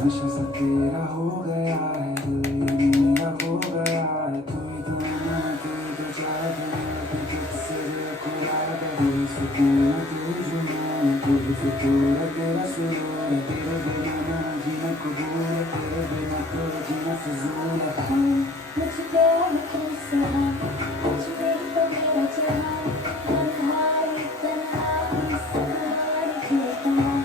नशा सा तेरा हो गया है, दिल ये मेरा हो गया है, तू ही तो मैं तेरे जादू में तुझसे खुदा दे सुकून तू जुनून तू फितूर तेरा सुरूर तेरे बिना ना जीना कबूल है, तेरे बिना तो जीना फजूल है। मुझे प्यार तुमसे है, तुझे तो मेरा जहां तन्हाई तन्हाई सहारे के तन्हा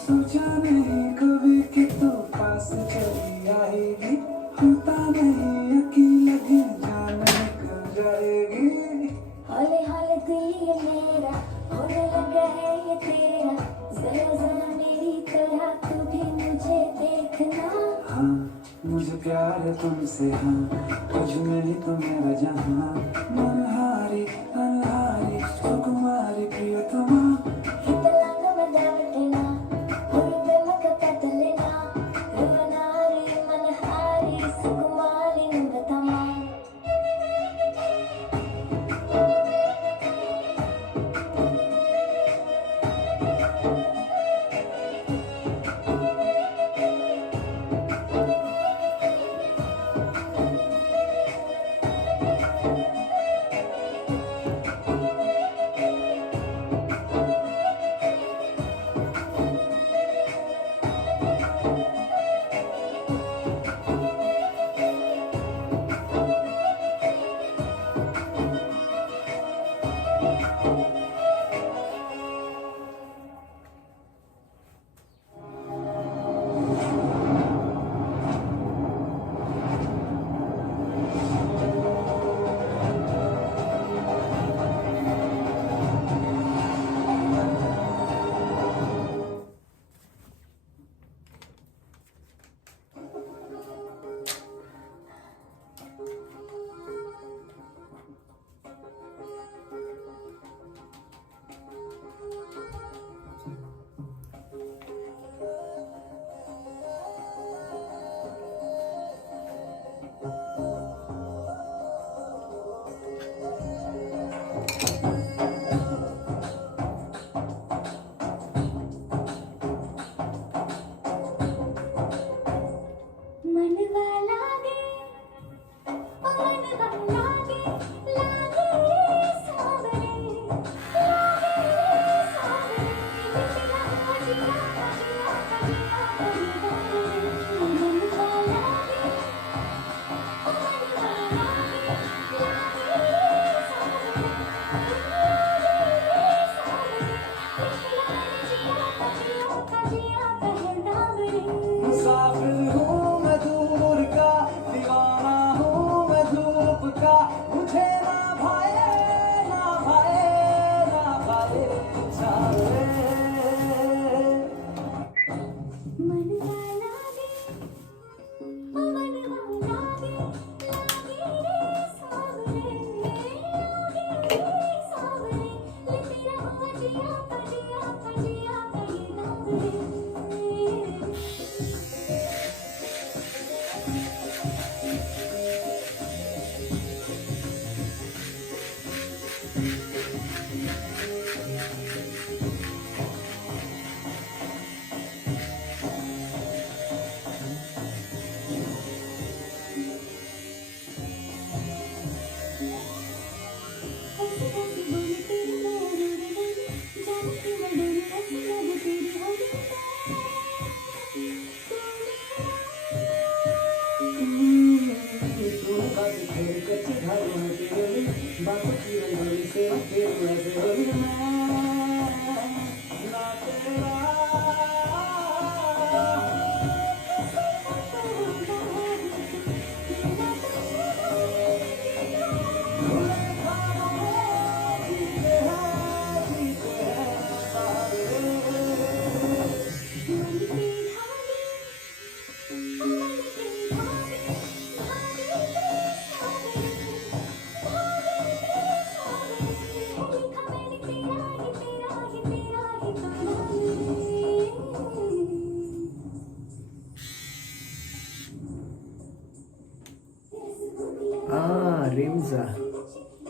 सोचा नहीं कभी कि तू पास चली आएगी, होता नहीं यकीन लगे जान निकल जाएगी। हौले हौले दिल ये मेरा होने लगा है ये तेरा, जरा जरा मेरी तरह तू भी मुझे देखना। हाँ मुझे प्यार है तुमसे, हाँ तुझ में ही तो मेरा जहाँ, मनहारी अनहारी सुकुमारी प्रियतमा।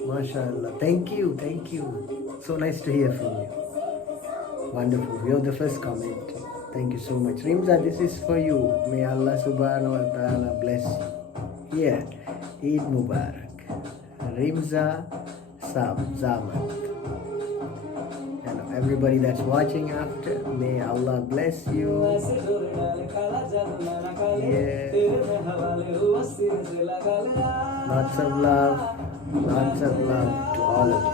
MashaAllah. Thank you, thank you. So nice to hear from you. Wonderful. You're the first comment. Thank you so much. Rimza, this is for you. May Allah subhanahu wa ta'ala bless you. Here, Eid Mubarak. Rimza Zaman. And everybody that's watching after, may Allah bless you. Yeah. Lots of love to all of you.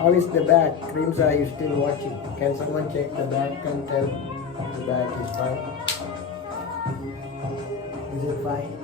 How is the back? Creams, are you still watching? Can someone check the back and tell the back is fine? Is it fine?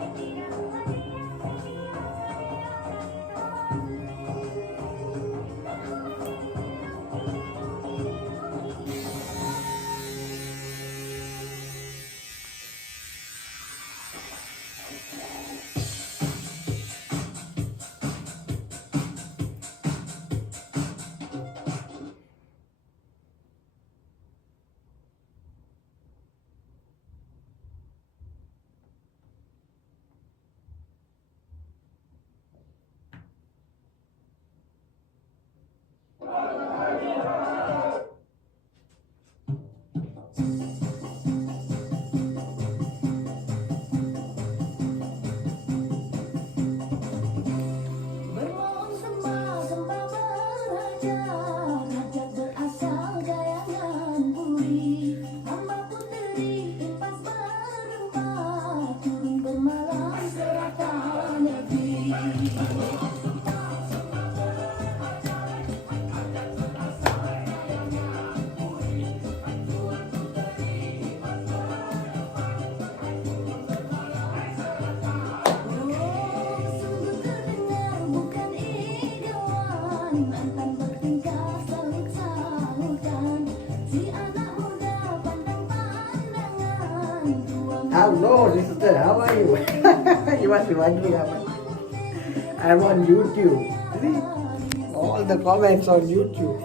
Hello, sister. How are you? You must be wondering how I'm on YouTube. See? All the comments on YouTube.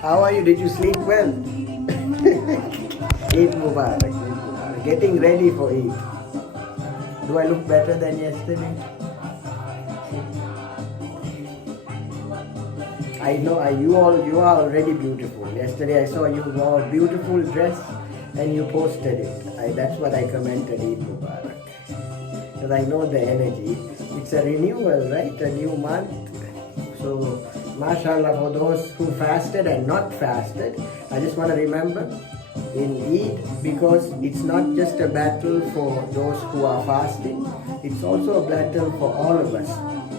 How are you? Did you sleep well? Eid Mubarak. Eid Mubarak. Getting ready for Eid. Do I look better than yesterday? I know you are already beautiful. Yesterday I saw you wore a beautiful dress and you posted it. That's what I commented, Eid Mubarak. Because I know the energy. It's a renewal, right? A new month. So, mashallah, for those who fasted and not fasted, I just want to remember in Eid, because it's not just a battle for those who are fasting, it's also a battle for all of us,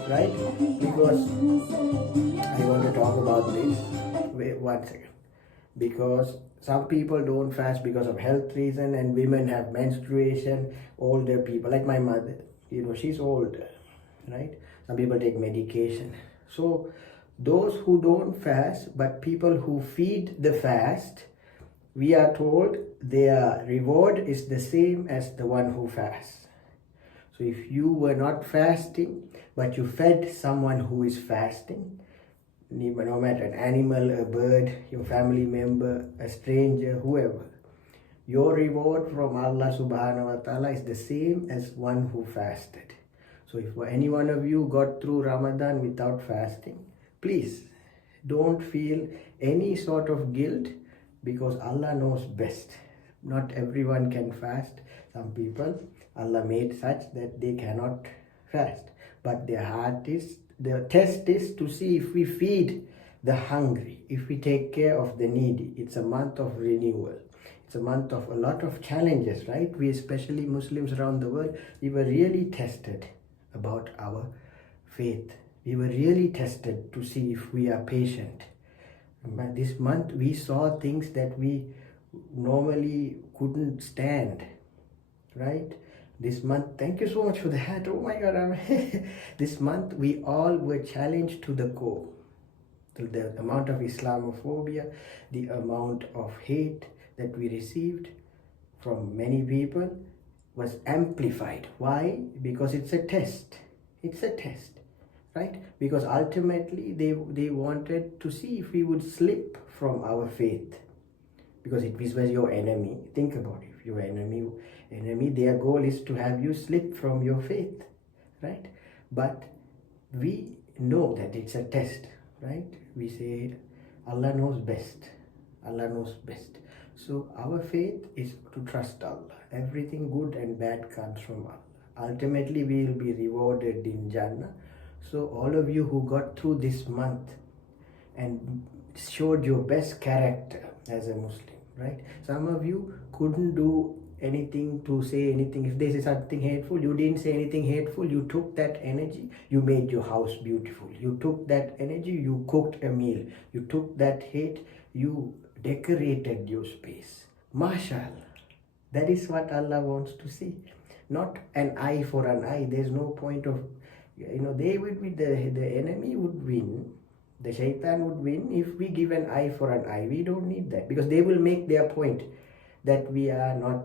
right? Because I want to talk about this. Wait 1 second. Because some people don't fast because of health reason, and women have menstruation. Older people, like my mother, she's old, right? Some people take medication. So those who don't fast, but people who feed the fast, we are told their reward is the same as the one who fasts. So if you were not fasting, but you fed someone who is fasting, no matter an animal, a bird, your family member, a stranger, whoever, your reward from Allah subhanahu wa ta'ala is the same as one who fasted. So if any one of you got through Ramadan without fasting, please don't feel any sort of guilt, because Allah knows best. Not everyone can fast. Some people, Allah made such that they cannot fast. But the test is to see if we feed the hungry, if we take care of the needy. It's a month of renewal. It's a month of a lot of challenges, right? We, especially Muslims around the world, we were really tested about our faith. We were really tested to see if we are patient. But this month we saw things that we normally couldn't stand. right? This month, thank you so much for that. Oh my God, this month we all were challenged to the core. To the amount of Islamophobia, the amount of hate that we received from many people was amplified. Why? Because it's a test. It's a test, right? Because ultimately they wanted to see if we would slip from our faith. Because it was your enemy. Think about it. If your enemy, their goal is to have you slip from your faith, right? But we know that it's a test, right? We say Allah knows best. Allah knows best. So our faith is to trust Allah. Everything good and bad comes from Allah. Ultimately, we will be rewarded in Jannah. So all of you who got through this month and showed your best character as a Muslim, right? Some of you couldn't do anything to say anything. If they say something hateful, you didn't say anything hateful. You took that energy, you made your house beautiful. You took that energy, you cooked a meal. You took that hate, you decorated your space. MashaAllah. That is what Allah wants to see. Not an eye for an eye. There's no point of, they would be, the enemy would win. The shaitan would win if we give an eye for an eye. We don't need that, because they will make their point that we are not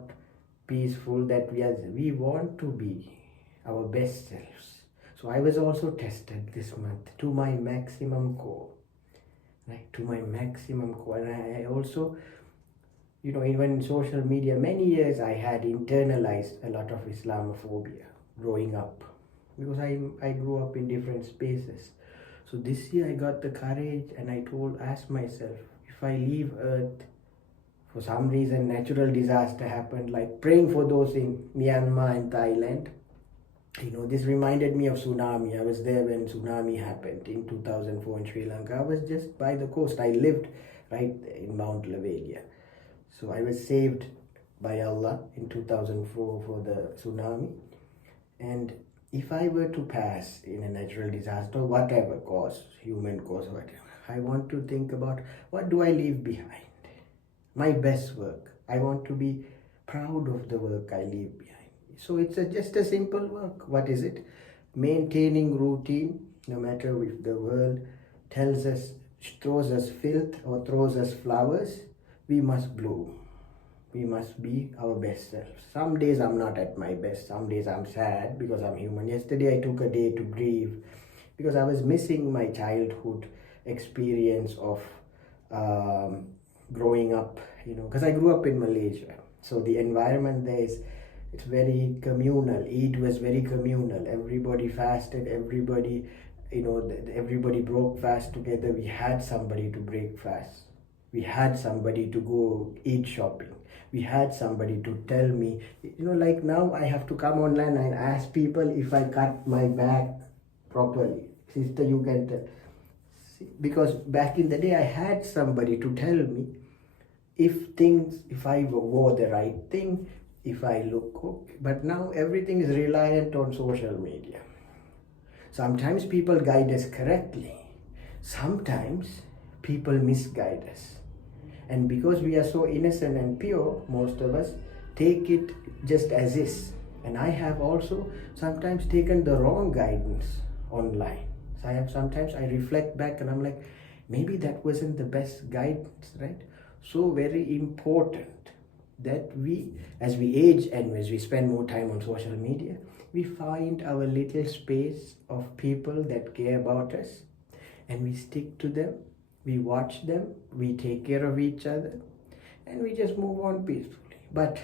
peaceful, that we want to be our best selves. So I was also tested this month to my maximum core, right? To my maximum core. And I also, even in social media, many years I had internalized a lot of Islamophobia growing up, because I grew up in different spaces. So this year I got the courage and I asked myself, if I leave Earth, for some reason natural disaster happened, like praying for those in Myanmar and Thailand. This reminded me of tsunami. I was there when tsunami happened in 2004 in Sri Lanka. I was just by the coast. I lived right in Mount Levelia. So I was saved by Allah in 2004 for the tsunami. And if I were to pass in a natural disaster, whatever cause, human cause, whatever, I want to think about, what do I leave behind? My best work. I want to be proud of the work I leave behind. So it's just a simple work. What is it? Maintaining routine, no matter if the world tells us, throws us filth or throws us flowers, we must bloom. We must be our best selves. Some days I'm not at my best. Some days I'm sad because I'm human. Yesterday I took a day to grieve because I was missing my childhood experience of growing up, because I grew up in Malaysia. So the environment there it's very communal. Eid was very communal. Everybody fasted. Everybody, everybody broke fast together. We had somebody to break fast. We had somebody to go eat shopping. We had somebody to tell me, like now I have to come online and ask people if I cut my back properly. Sister, you can tell. Because back in the day I had somebody to tell me if I wore the right thing, if I look okay. But now everything is reliant on social media. Sometimes people guide us correctly. Sometimes people misguide us. And because we are so innocent and pure, most of us take it just as is. And I have also sometimes taken the wrong guidance online. So sometimes I reflect back and I'm like, maybe that wasn't the best guidance, right? So very important that we, as we age and as we spend more time on social media, we find our little space of people that care about us and we stick to them. We watch them, we take care of each other, and we just move on peacefully. But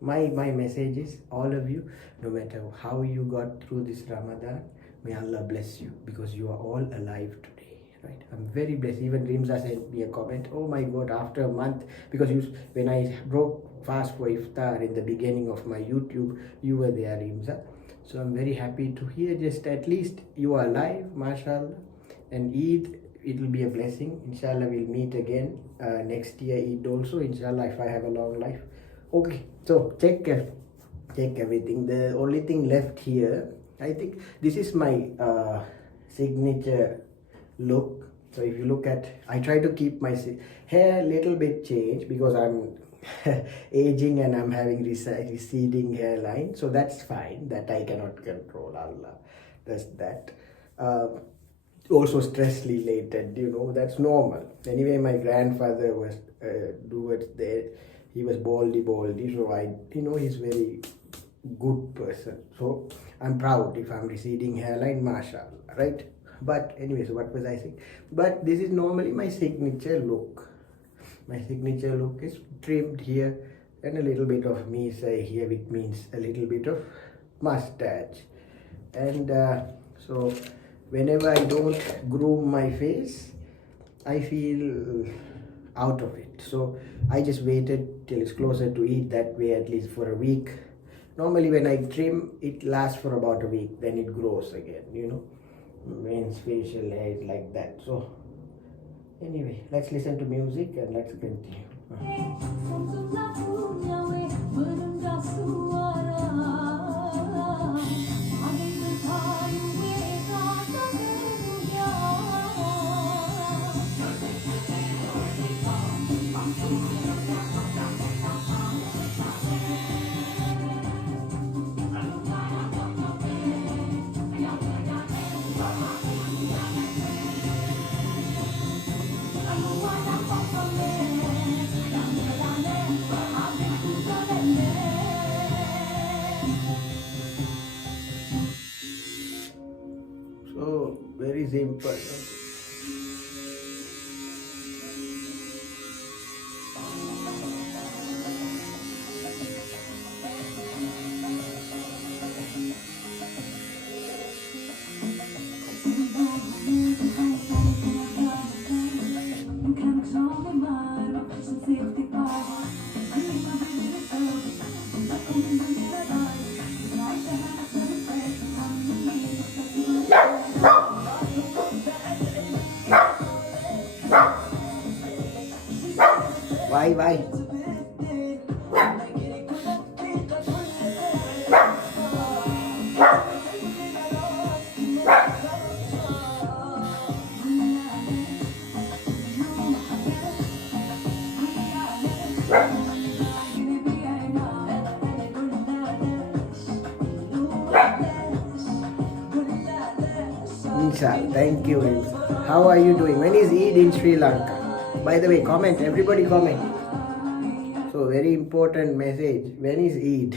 my message is, all of you, no matter how you got through this Ramadan, may Allah bless you, because you are all alive today, right? I'm very blessed. Even Rimza sent me a comment, oh my God, after a month, because when I broke fast for iftar in the beginning of my YouTube, you were there, Rimza. So I'm very happy to hear, just at least you are alive, mashallah. And Eid, it will be a blessing. Inshallah, we'll meet again next year, Eid also, inshallah, if I have a long life. Okay, so check everything. The only thing left here, I think this is my signature look. So if you look at, I try to keep my hair a little bit changed because I'm aging and I'm having receding hairline. So that's fine. That I cannot control. Allah does that. Also stress related, that's normal. Anyway, my grandfather was towards there. He was baldy, so he's very good person. So I'm proud if I'm receding hairline, mashallah, right? But anyway, so what was I saying? But this is normally my signature look. My signature look is trimmed here and a little bit of misa here, which means a little bit of mustache. And so whenever I don't groom my face, I feel out of it. So I just waited till it's closer to Eid, that way at least for a week. Normally when I trim, it lasts for about a week, then it grows again, Men's facial hair is like that. So anyway, let's listen to music and let's continue. So very simple. Why? Inshallah, thank you. How are you doing? When is Eid in Sri Lanka? By the way, comment, everybody comment. So very important message. When is Eid?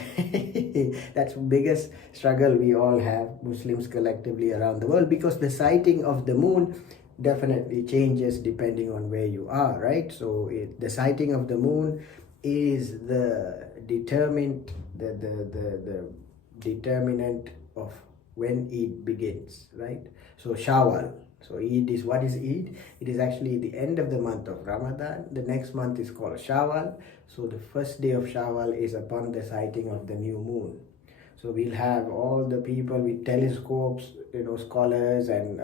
That's the biggest struggle we all have, Muslims collectively around the world, because the sighting of the moon definitely changes depending on where you are, right? So the sighting of the moon is the determinant of when Eid begins, right? So Shawwal. So Eid is, what is Eid? It is actually the end of the month of Ramadan. The next month is called Shawwal. So the first day of Shawwal is upon the sighting of the new moon. So we'll have all the people with telescopes, scholars and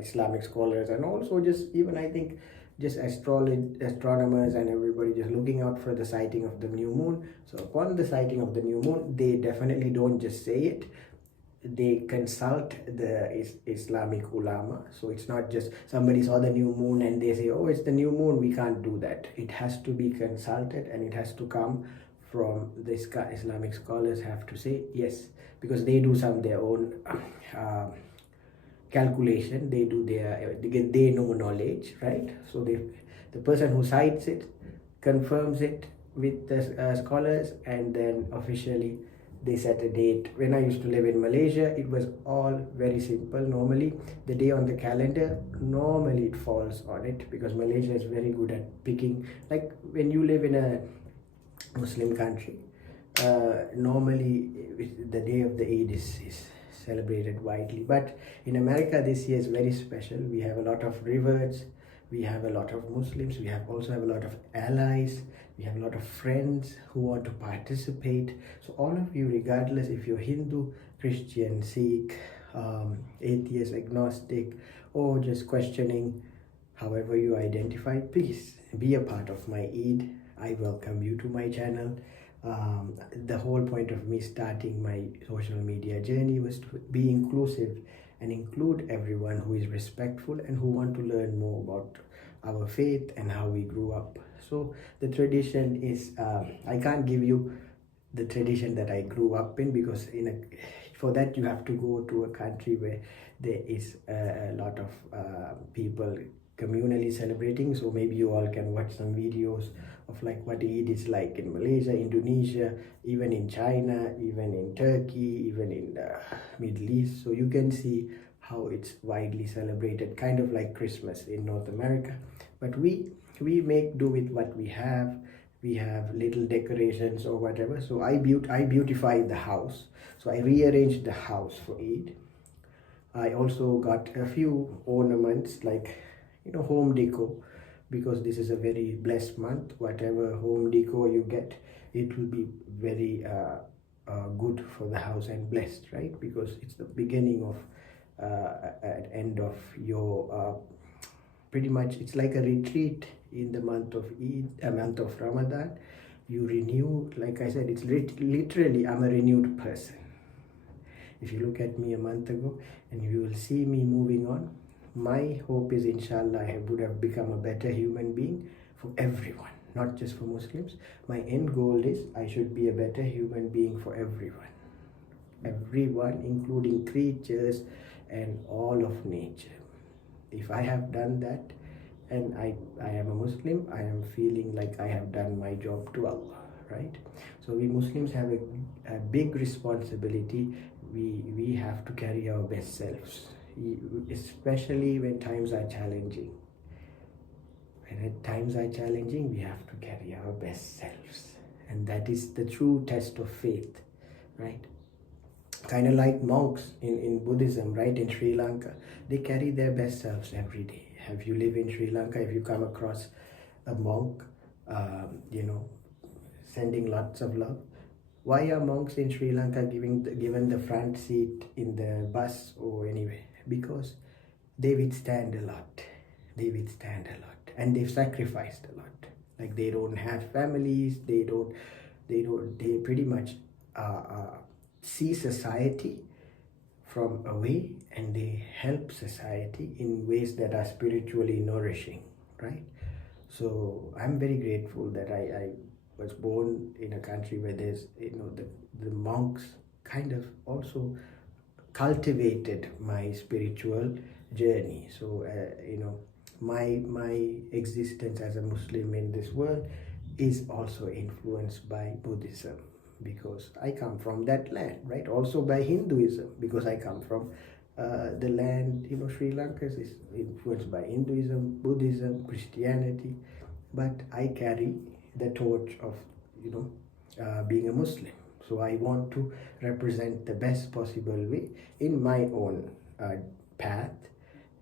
Islamic scholars, and also just even I think just astronomers and everybody just looking out for the sighting of the new moon. So upon the sighting of the new moon, they definitely don't just say it. They consult the Islamic ulama. So it's not just somebody saw the new moon and they say, oh, it's the new moon. We can't do that. It has to be consulted and it has to come from the Islamic scholars have to say yes, because they do their own calculation. They know knowledge, right? So the person who cites it confirms it with the scholars, and then officially they set a date. When I used to live in Malaysia, it was all very simple. Normally the day on the calendar, normally it falls on it, because Malaysia is very good at picking. Like when you live in a Muslim country, normally the day of the Eid is celebrated widely. But in America this year is very special. We have a lot of reverts, we have a lot of Muslims, we also have a lot of allies, we have a lot of friends who want to participate. So all of you, regardless if you're Hindu, Christian, Sikh, atheist, agnostic, or just questioning, however you identify, please be a part of my Eid. I welcome you to my channel. The whole point of me starting my social media journey was to be inclusive and include everyone who is respectful and who want to learn more about our faith and how we grew up. So the tradition is, I can't give you the tradition that I grew up in, because for that you have to go to a country where there is a lot of people communally celebrating. So maybe you all can watch some videos of like what Eid is like in Malaysia, Indonesia, even in China, even in Turkey, even in the Middle East. So you can see how it's widely celebrated, kind of like Christmas in North America. But we make do with what we have. We have little decorations or whatever. So I beautified the house. So I rearranged the house for Eid. I also got a few ornaments, like, home decor, because this is a very blessed month. Whatever home decor you get, it will be very good for the house and blessed, right? Because it's the beginning of at end of your pretty much, it's like a retreat in the month of Eid, a month of Ramadan. You renew, like I said, it's literally, I'm a renewed person. If you look at me a month ago and you will see me moving on, my hope is, inshallah, I would have become a better human being for everyone, not just for Muslims. My end goal is I should be a better human being for everyone. Everyone, including creatures and all of nature. If I have done that, and I am a Muslim, I am feeling like I have done my job to Allah, right? So we Muslims have a big responsibility. We have to carry our best selves, especially when times are challenging. When times are challenging, we have to carry our best selves, and that is the true test of faith, right? Kind of like monks in Buddhism, right? In Sri Lanka, they carry their best selves every day. If you live in Sri Lanka, if you come across a monk, sending lots of love. Why are monks in Sri Lanka given the front seat in the bus or anywhere? Because they withstand a lot. They withstand a lot, and they've sacrificed a lot. Like, they don't have families. They pretty much see society from away, and they help society in ways that are spiritually nourishing, right? So I'm very grateful that I was born in a country where there's, the monks kind of also cultivated my spiritual journey. So my existence as a Muslim in this world is also influenced by Buddhism, because I come from that land, right? Also by Hinduism, because I come from the land, Sri Lanka is influenced by Hinduism, Buddhism, Christianity, but I carry the torch of, being a Muslim. So I want to represent the best possible way in my own path.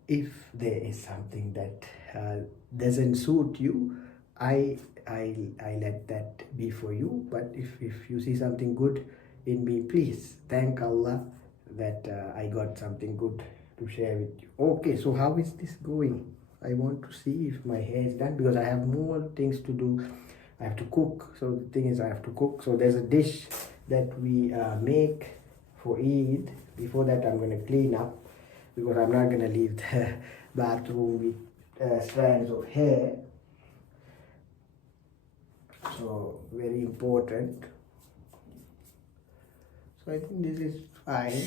If there is something that doesn't suit you, I let that be for you. But if you see something good in me, please thank Allah that I got something good to share with you. Okay, so how is this going? I want to see if my hair is done, because I have more things to do. I have to cook. So the thing is, I have to cook. So there's a dish that we make for Eid. Before that, I'm going to clean up, because I'm not going to leave the bathroom with strands of hair. So very important. So I think this is fine.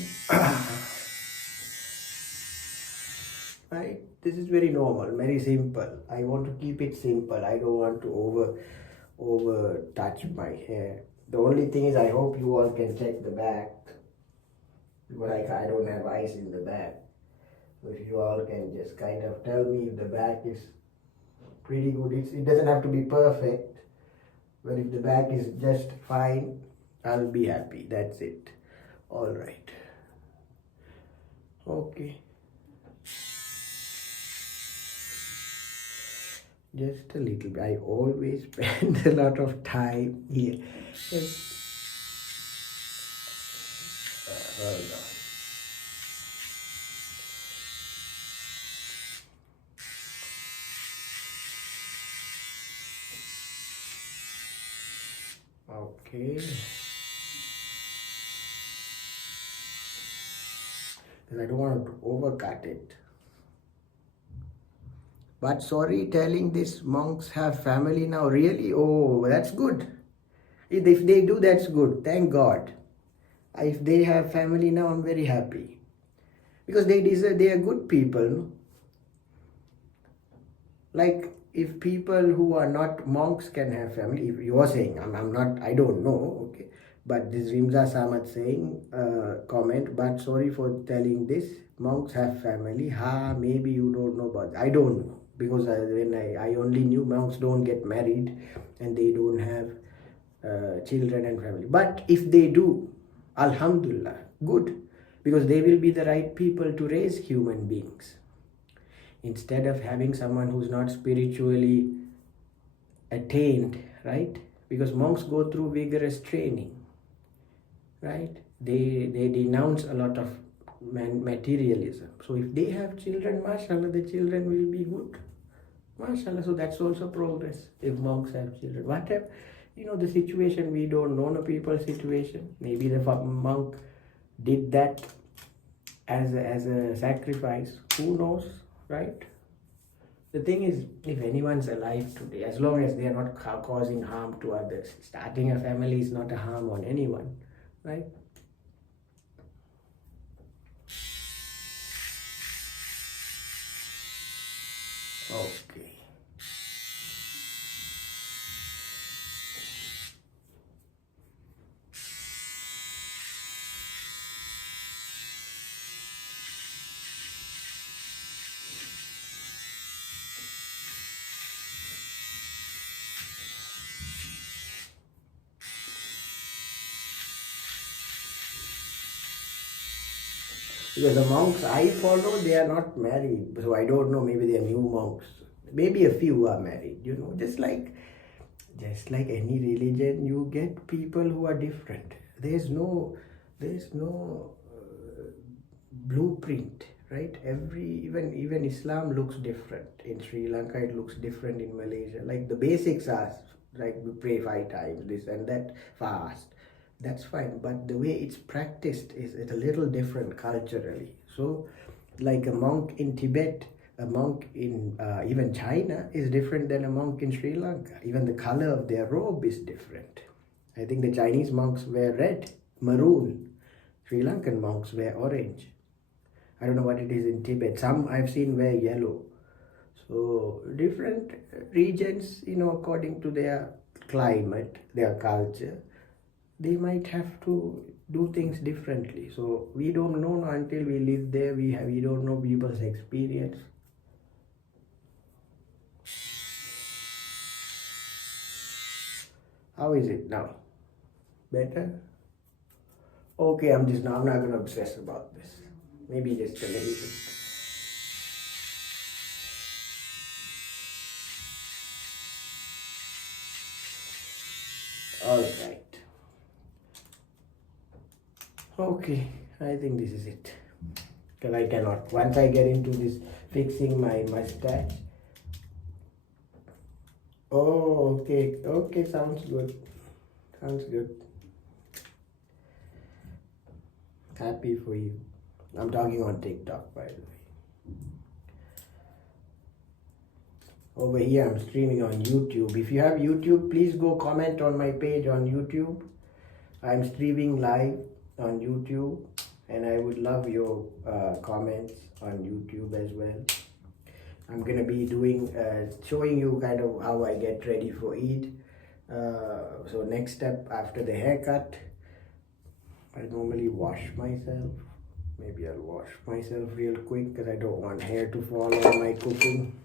Right? This is very normal, very simple. I want to keep it simple. I don't want to over touch my hair. The only thing is, I hope you all can check the back, because I don't have eyes in the back. So if you all can just kind of tell me if the back is pretty good. It doesn't have to be perfect, but if the back is just fine, I'll be happy. That's it. All right. Okay. Just a little bit. I always spend a lot of time here. Just, hold on. Okay. Because I don't want to overcut it. But sorry, telling this monks have family now. Really? Oh, that's good. If they do, that's good. Thank God. If they have family now, I'm very happy. Because they deserve, they are good people. No? Like, if people who are not monks can have family, if you are saying, I'm not, I don't know, okay. But this Rimza Samad saying, comment, but sorry for telling this, monks have family. Ha, maybe you don't know about, I don't know. Because I only knew monks don't get married and they don't have children and family. But if they do, Alhamdulillah, good. Because they will be the right people to raise human beings. Instead of having someone who's not spiritually attained, right? Because monks go through vigorous training, right? They denounce a lot of materialism. So if they have children, mashallah, the children will be good. Mashallah, so that's also progress if monks have children. Whatever, the situation, we don't know the people's situation. Maybe the monk did that as a sacrifice. Who knows, right? The thing is, if anyone's alive today, as long as they are not causing harm to others, starting a family is not a harm on anyone, right? Okay. Because the monks I follow, they are not married. So I don't know, maybe they are new monks. Maybe a few are married, just like any religion, you get people who are different. There's no blueprint, right? Even Islam looks different. In Sri Lanka, it looks different. In Malaysia, like the basics are like we pray 5 times, this and that, fast. That's fine, but the way it's practiced is a little different culturally. So, like a monk in Tibet, a monk in even China is different than a monk in Sri Lanka. Even the color of their robe is different. I think the Chinese monks wear red, maroon. Sri Lankan monks wear orange. I don't know what it is in Tibet. Some I've seen wear yellow. So different regions, according to their climate, their culture, they might have to do things differently. So we don't know until we live there. We don't know people's experience. How is it now? Better? Okay, I'm not gonna obsess about this. Maybe just a little bit. All right. Okay, I think this is it. Because I cannot. Once I get into this fixing my mustache. Oh, okay. Okay, sounds good. Sounds good. Happy for you. I'm talking on TikTok, by the way. Over here, I'm streaming on YouTube. If you have YouTube, please go comment on my page on YouTube. I'm streaming live on YouTube, and I would love your comments on YouTube as well. I'm gonna be doing showing you kind of how I get ready for Eid. So next step after the haircut, I normally wash myself. Maybe I'll wash myself real quick because I don't want hair to fall on my cooking.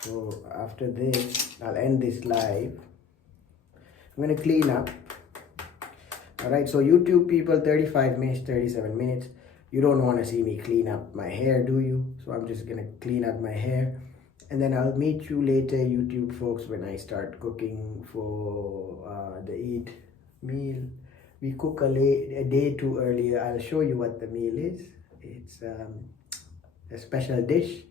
So after this, I'll end this live. I'm gonna clean up. Alright, so YouTube people, 35 minutes, 37 minutes. You don't want to see me clean up my hair, do you? So I'm just gonna clean up my hair. And then I'll meet you later, YouTube folks, when I start cooking for the Eid meal. We cook a day too early. I'll show you what the meal is. It's a special dish.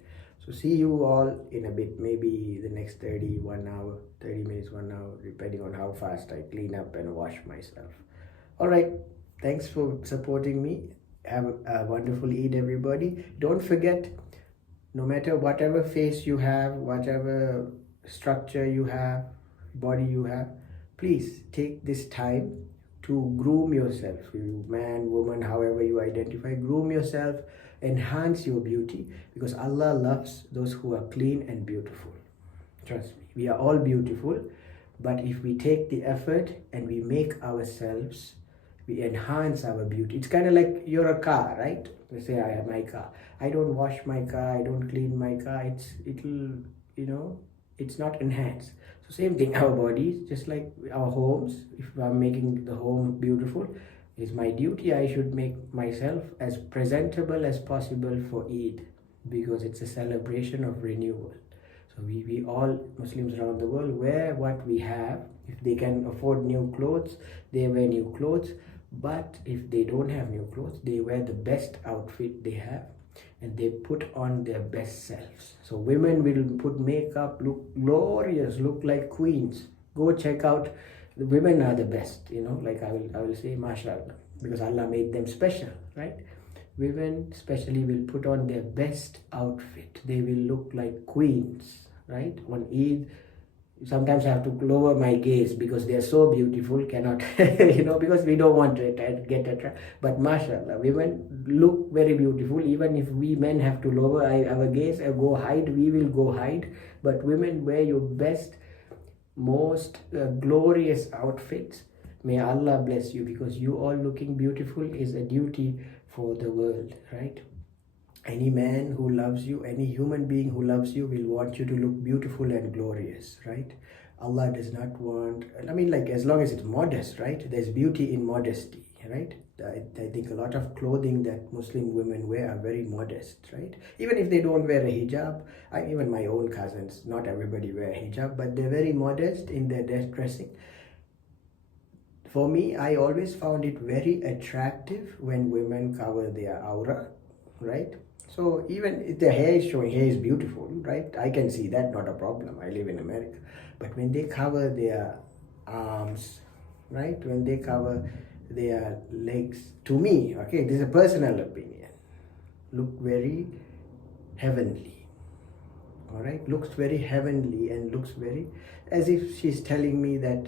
So see you all in a bit, maybe the next 30 minutes, 1 hour, depending on how fast I clean up and wash myself. Alright, thanks for supporting me. Have a wonderful Eid, everybody. Don't forget, no matter whatever face you have, whatever structure you have, body you have, please take this time to groom yourself. You man, woman, however you identify, groom yourself, enhance your beauty, because Allah loves those who are clean and beautiful. Trust me, we are all beautiful, but if we take the effort and we make ourselves, we enhance our beauty. It's kind of like you're a car, right? Let's say I have my car. I don't wash my car, I don't clean my car. It's not enhanced. So same thing, our bodies, just like our homes. If I'm making the home beautiful, it's my duty. I should make myself as presentable as possible for Eid, because it's a celebration of renewal. So we all Muslims around the world wear what we have. If they can afford new clothes, they wear new clothes. But if they don't have new clothes, they wear the best outfit they have, and they put on their best selves. So women will put makeup, look glorious, look like queens. Go check out. The women are the best, like I will say mashallah, because Allah made them special, right? Women especially will put on their best outfit. They will look like queens, right? On Eid, sometimes I have to lower my gaze because they are so beautiful, cannot, because we don't want to get attracted. But mashallah, women look very beautiful. Even if we men have to lower our gaze and go hide, we will go hide. But women, wear your best, most glorious outfits. May Allah bless you, because you all looking beautiful is a duty for the world, right? Any man who loves you, any human being who loves you will want you to look beautiful and glorious, right? Allah does not want, as long as it's modest, right? There's beauty in modesty, right? I think a lot of clothing that Muslim women wear are very modest, right? Even if they don't wear a hijab, even my own cousins, not everybody wear a hijab, but they're very modest in their dressing. For me, I always found it very attractive when women cover their aura, right? So even if their hair is showing, hair is beautiful, right? I can see that, not a problem. I live in America. But when they cover their arms, right? When they cover their legs, to me, okay, this is a personal opinion, look very heavenly, all right? Looks very heavenly and looks very, as if she's telling me that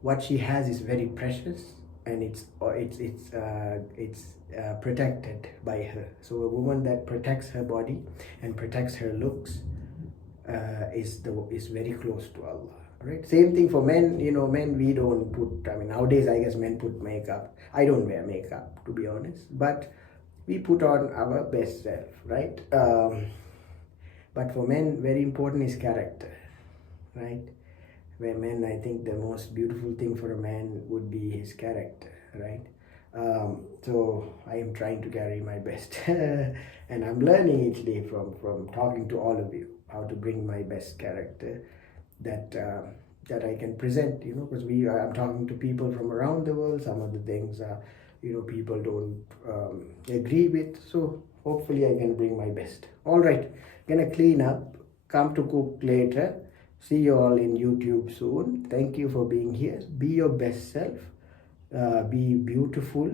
what she has is very precious, and it's protected by her. So a woman that protects her body and protects her looks is very close to Allah, right? Same thing for men. Men, we don't put, nowadays I guess men put makeup. I don't wear makeup, to be honest, but we put on our best self, right? But for men, very important is character, right? Where men, I think the most beautiful thing for a man would be his character, right? So I am trying to carry my best and I'm learning each day from talking to all of you how to bring my best character that I can present, because I'm talking to people from around the world. Some of the things people don't agree with, so hopefully I can bring my best. All right, gonna clean up, come to cook later. See you all in YouTube soon. Thank you for being here. Be your best self. Be beautiful.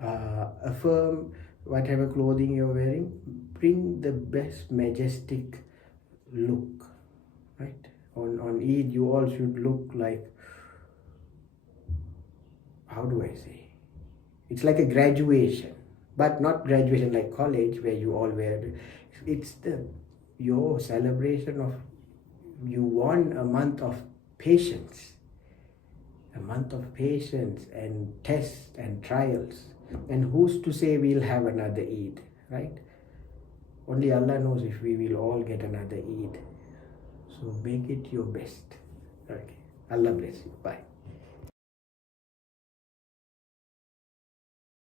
Affirm whatever clothing you're wearing. Bring the best majestic look, right? On Eid, you all should look like, how do I say? It's like a graduation, but not graduation like college where you all wear. It's your celebration of, you won a month of patience. A month of patience and tests and trials. And who's to say we'll have another Eid, right? Only Allah knows if we will all get another Eid. So make it your best. Okay. Allah bless you. Bye.